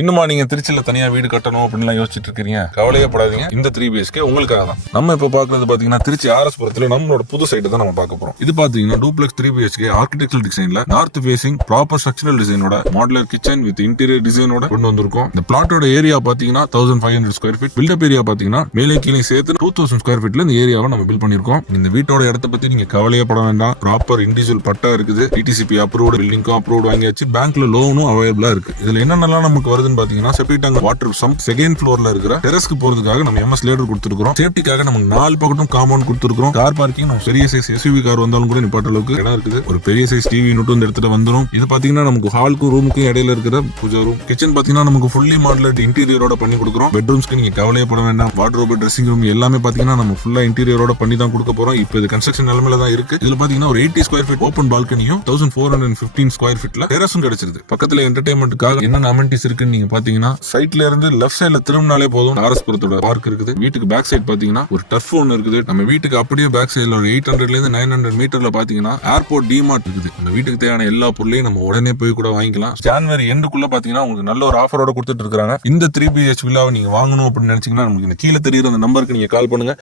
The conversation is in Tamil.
இன்னுமா நீங்க திருச்சியில தனியா வீடு கட்டணும் அப்படின்னு யோசிச்சுட்டு இருக்கீங்க? கவலையப்படாதீங்க. இந்த 3 BHK உங்களுக்காக தான். நம்ம இப்ப பாக்குறது பாத்தீங்கன்னா திருச்சி ஆர்எஸ் புரத்துல நம்மளோட புது சைட்டு தான் நம்ம பார்க்க போறோம். இது பாத்தீங்கன்னா டூப்ளெக்ஸ் 3 BHK ஆர்கிடெக்சரல் டிசைன்ல நார்த் ஃபேசிங் ப்ராப்பர் ஸ்ட்ரக்சரல் டிசைனோட மாடுலர் கிச்சன் வித் இன்டீரியர் டிசைனோட கொண்டு வந்திருக்கோம். இந்த பிளாட்டோட ஏரியா பாத்தீங்கன்னா 1500 ஸ்கொயர் ஃபீட். பில்டப் ஏரியா பாத்தீங்கன்னா மேலே கீழே சேர்த்து 2000 ஸ்கொயர் ஃபீட்ல இந்த ஏரியாவை நம்ம பில்ட் பண்ணிருக்கோம். இந்த வீட்டோட இடத்தை பத்தி நீங்க கவலையப்பட வேண்டாம். ப்ராப்பர் இண்டிவிஜுவல் பட்டா இருக்குது. டிடிசிபி அப்ரூவ்டு, பில்டிங்கும் அப்ரூவ்டு வாங்கியாச்சு. பேங்க்ல லோனும் அவைலபிளா இருக்கு. இதுல என்னென்னலாம் நமக்கு வருதுன்னு பாத்தீங்கன்னா septic tank, water sump, second ஃப்ளோர்ல இருக்கிற டெரஸ்க்கு போறதுக்காக நம்ம எம்எஸ் லேடர் கொடுத்துருக்கோம். சேஃப்டிக்காக நமக்கு 4 பக்கமும் காம்பவுண்ட் கொடுத்துருக்கோம். கார் பார்க்கிங் நம்ம பெரிய சைஸ் எஸ்யூவி கார் வந்தாலும் கூட நிப்பாட்ட அளவுக்கு இடம் இருக்குது. ஒரு பெரிய சைஸ் டிவி யூனிட் வந்து எடுத்துட்டு வந்துரும். இது பாத்தீங்கன்னா நமக்கு ஹாலுக்கும் ரூமுக்கும் இடையில இருக்கிற பூஜா ரூம். கிச்சன் பாத்தீங்கன்னா நமக்கு ஃபுல்லி மாடுலர் இன்டீரியரோட பண்ணி கொடுக்குறோம். பெட்ரூம்ஸ்க்கு நீங்க கவலையப்பட வேண்டாம். வார்ட்ரோப், ட்ரெஸ்ஸிங் ரூம் எல்லாமே பாத்தீங்கன்னா நம்ம ஃபுல்லா இன்டீரியரோட பண்ணி தான் கொடுக்க போறோம். இப்போ இது கன்ஸ்ட்ரக்ஷன் நிலைமையில தான் இருக்கு. இதுல பாத்தீங்கன்னா ஒரு 80 ஸ்கொயர் ஃபீட் ஓப்பன் பால்கனியும் 1415 ஸ்கொயர் ஃபீட்ல டெரஸும் கிடைச்சிருது. பக்கத்துல என்டர்டைன்மெண்ட்டுக்காக என்னென்ன அமெனிட்டிஸ் இருக்குன்னு நீங்க பாத்தீங்கன்னா சைட்ல இருந்து லெஃப்ட் சைடுல திரும்பினாலே போதும் ஆர்எஸ் புரத்தோட பார்க் இருக்குது. வீட்டுக்கு பேக் சைடு பாத்தீங்கன்னா ஒரு டர்ஃப் ஒன்னு இருக்குது. நம்ம வீட்டுக்கு அப்படியே பேக் சைடுல ஒரு 800 இருந்து 900 மீட்டர்ல பாத்தீங்கன்னா ஏர்போர்ட் டிமார்ட் இருக்குது. நம்ம வீட்டுக்கு தேவையான எல்லா பொருளையும் நம்ம உடனே போய் கூட வாங்கிக்கலாம். ஜனவரி எண்டுக்குள்ள பாத்தீங்கன்னா உங்களுக்கு நல்ல ஒரு ஆஃபரோட கொடுத்துட்டு இருக்காங்க. இந்த 3 BH வில்லாவை நீங்க வாங்கணும் அப்படின்னு நினைச்சீங்கன்னா நமக்கு கீழே தெரியுற அந்த நம்பருக்கு நீங்க கால் பண்ணுங்க.